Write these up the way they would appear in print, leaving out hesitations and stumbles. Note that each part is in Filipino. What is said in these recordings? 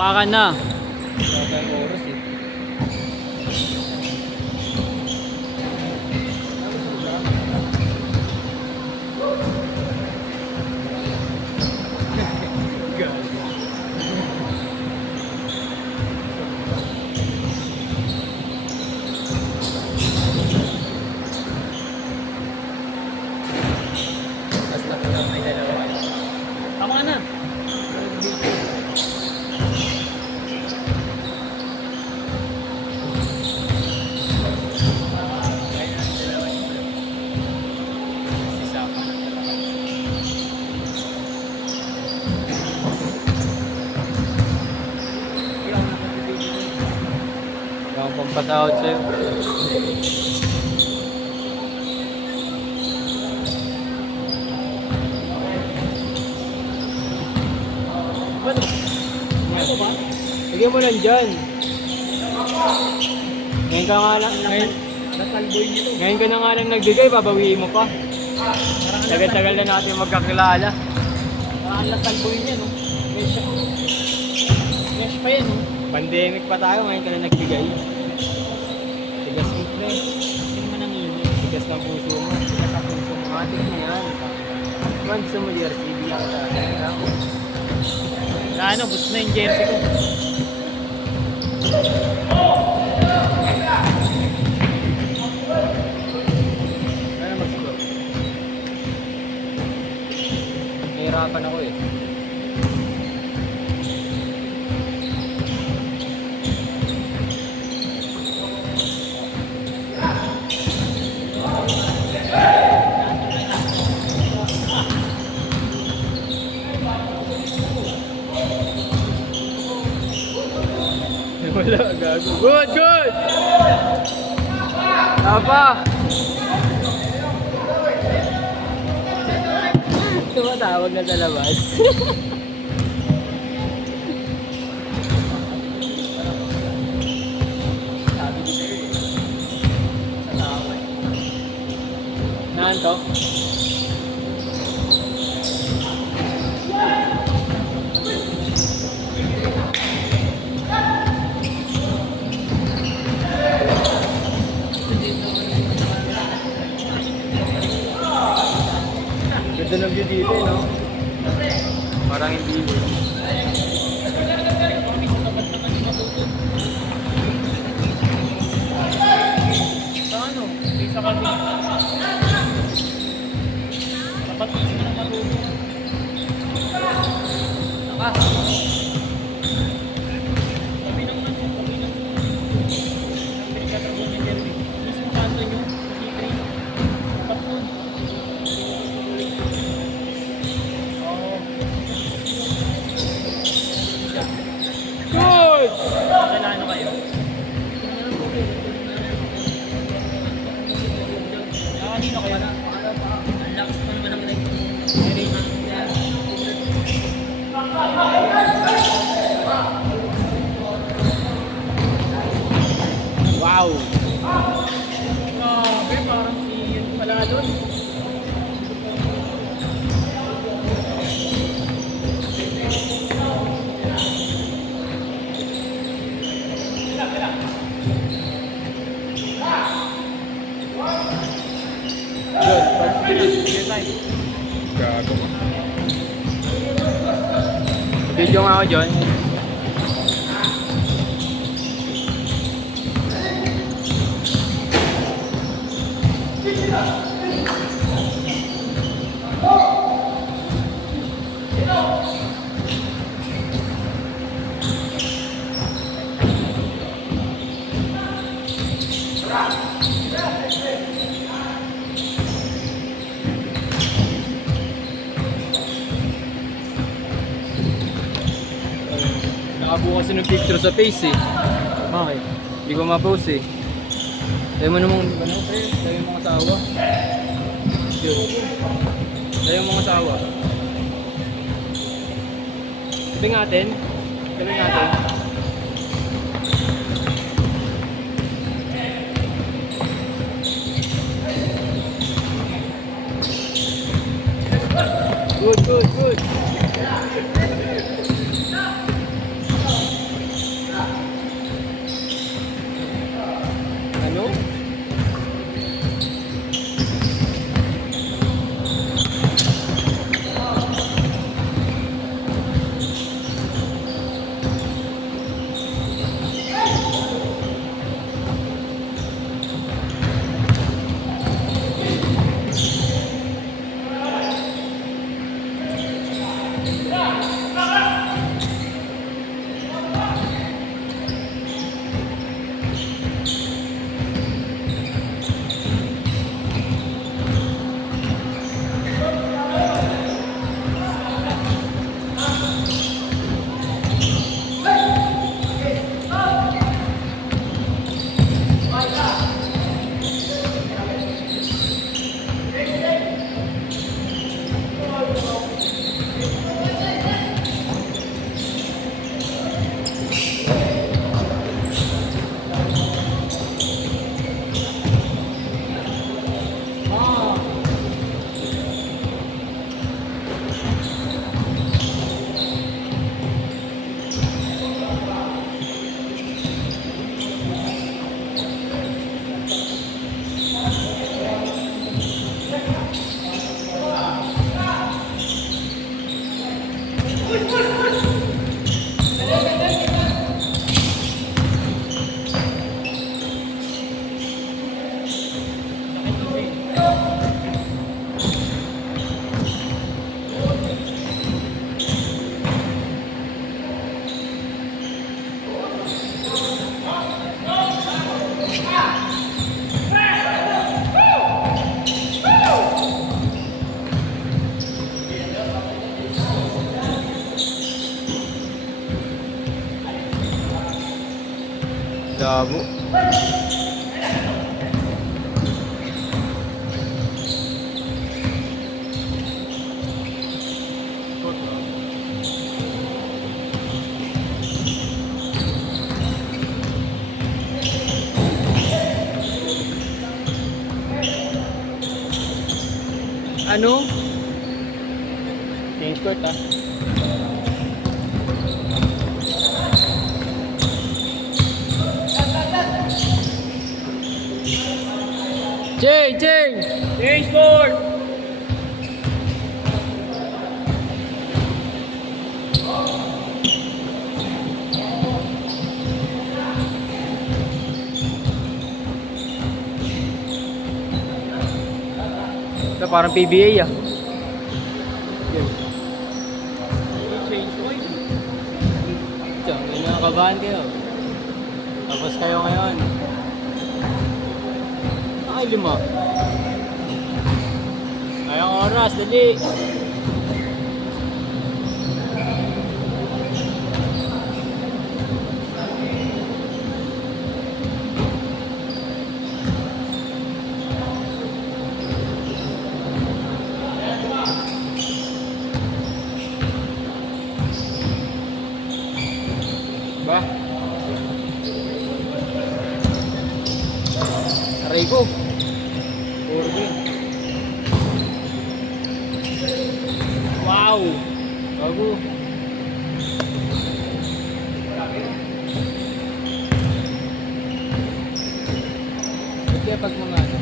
Baka na. Baka yung oras eh. Basta ko lang may dalawa. Tama na. Wala akong pampasahod sa'yo. Ano ba? Lagyan mo lang dyan. Ngayon ka nga lang, Nasalboy nito. ngayon ka na nga lang nagbigay, babawiin mo pa. Tagal-tagal na natin magkakilala. Parang nasalboy niya, no? Mesh siya. Mesh pa yan, no? Pandemic pa tayo, ngayon ka na nagbigay. Tigas mo na eh. Hindi naman ang iwi. Tigas ng puso mo. Tigas ang puso mo. Matik na yan. Man, gusto mo jersey, bigyan ka tayo. Ano, gusto na yung jersey ko. Ano mag-score? Nahirapan ako eh. Wala, gago. Good, good! Apa? Tumatawag na sa labas. Sabi ko sa'yo eh. Sa tao eh. Naan to? Ganda ng view dito eh, no? Parang hindi Sa ano? Sa kasi. Dapat hindi mo na matuto. Ah! Sabi ng ano, sabi ng pinagkatrabaho ng Jeremy. Mismo kanto nyo, C3. Tapos. good! Kailangan kayo. Kanino kayo na? Ang lakas pa naman ng like. Wow! Grabe, parang si yun pala doon. Gago. Video nga ako dyan. Nakabuo kasi ng picture sa face eh. Bakit? Hindi ko ma-post eh. Tayo mo namang, ano sa'yo? Tayo yung mga asawa. Yun. Tayo yung mga asawa. Sabi natin. Sabi natin. Good, good, good. Labo. Ano? Tennis court ah. Cheng! Change board! Ito parang PBA ah. Change board. Ito, may nakakabahan kayo. Tapos kayo ngayon. Ay, 5. Ngayong oras, dali. Ba? Aray ko. Puro din. Wow! Bago. Kaya pag mga ano,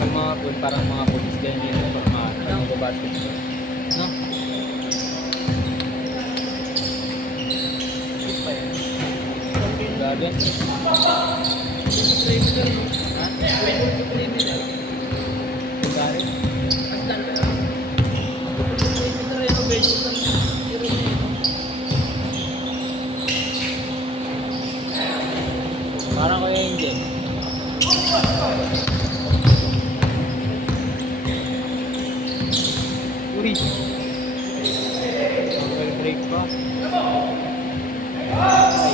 pag mga pool, parang mga police ganyan yun, pag mga nag-basketball. No? Yes pa yan. Grabe. Ha? Gari? Parang kaya hindi. Uri. Ang break pa. Ay.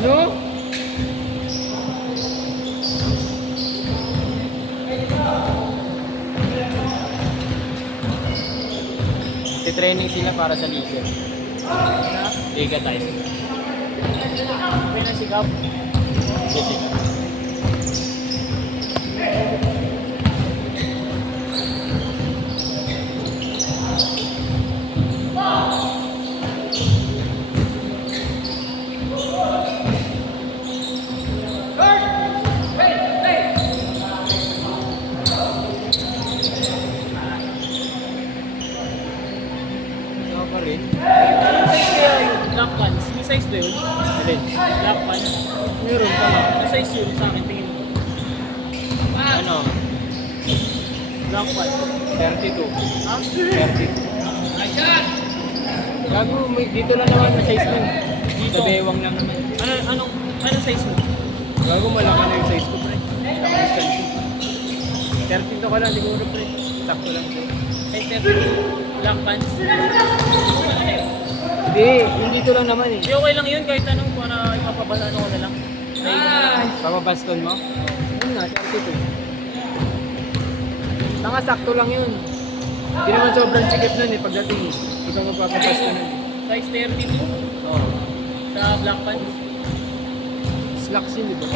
Ano? Training sila para sa liga. Liga tayo. May nasikap. Kasi ikaw pa rin. Size kaya yung black pants? May size ba yun? Alin? Black pants? Meron ka nga. May size yun sa akin, tingin mo. Ano? Black pants. 32. Ha? 32. Gago, dito lang naman na size lang. Dito? Sa bewang lang naman. Anong size mo? Gago, malaki na yung size ko, pre. 32 ka lang, siguro, pre. Sakto lang, pre. Size 30. Black pants? Hindi, yung dito lang naman eh. Di okay lang yun kahit anong para ipapabasano ko na lang. Papabaston mo? Yun nga, 32. Tanga, sakto lang yun. Hindi naman sobrang sikip nun eh, pagdating eh. Hindi ka magpapabaston nun. Size 32 Oo. sa black pants. Slacks yun, di ba?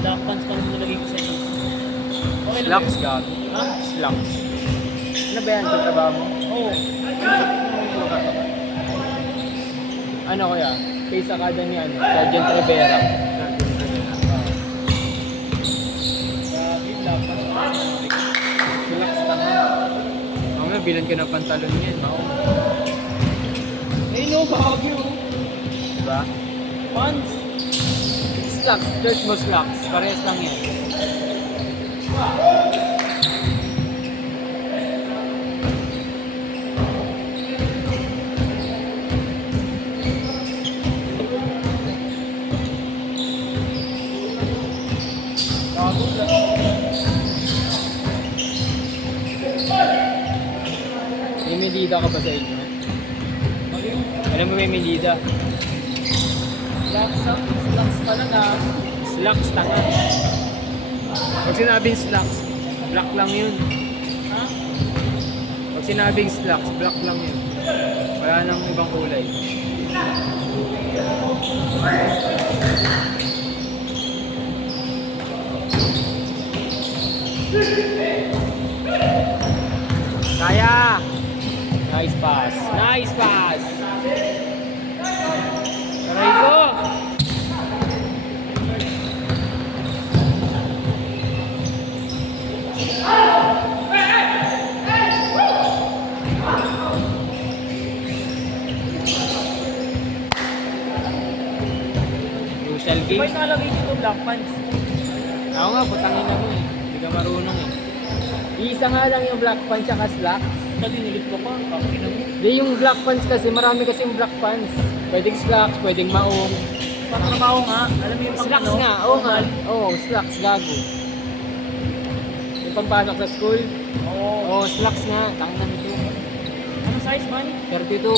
Black pants pa rin nilagay ko sa jeans. Okay lang Slacks, yun. gago. Ha? Slacks. Ano ba yan sa trabaho mo? Oo. Ano kaya? Case Academy ano? Sergeant Rivera. Grabe, lapas. Relax tanga. Mamaya bilan ka ng pantalon yan. Mao. Eh, no, Baguio. Diba? Pants. Slacks. Search mo slacks. Parehas lang yan. Bago lang. May Medida ka ba sa inyo? Alam mo may Medida? Slacks pala na. Slacks tanga. Pag sinabing slacks, black lang yun. Ha? Pag sinabing slacks, black lang yun. Wala nang ibang kulay. Kaya! Nice pass! Nice pass! Aray ko! Crucial Di ba game. yung nalagay dito black pants? Ako nga, putangin na mo eh. Hindi ka marunong eh. Isa nga lang yung black pants tsaka slacks. Kasi nilit ko pa. Pakina mo. Di yung black pants kasi, marami kasi yung black pants. Pwedeng slacks, pwedeng maong. Pagtrabaho nga. Alam mo yung pang Slacks ano? nga, oo nga. Oo, slacks, gago. Yung pampasok sa school, Oo. oo, slacks nga. Tangan nito. Ano size man? 32.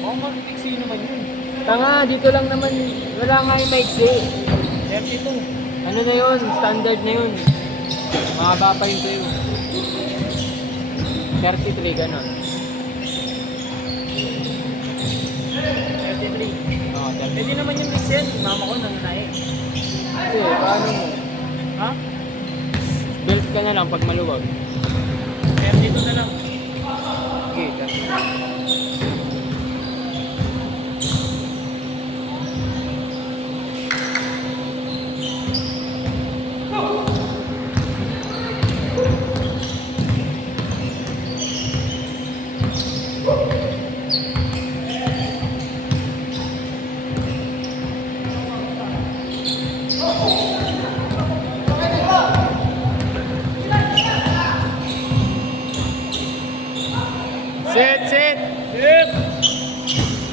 Oo, mag-fixi naman yun. Tanga, dito lang naman, wala nga yung maiksi. 32. Ano na yun, standard na yun. Mahaba pa yun sa'yo. 33, gano'n. 33. Oo, 33. Pwede naman yung mix yan. Mama ko nananae. Kasi, paano mo? Ha? Belt ka na lang pag maluwag. 32 na lang. Okay, 33. Sit, sit! Yep.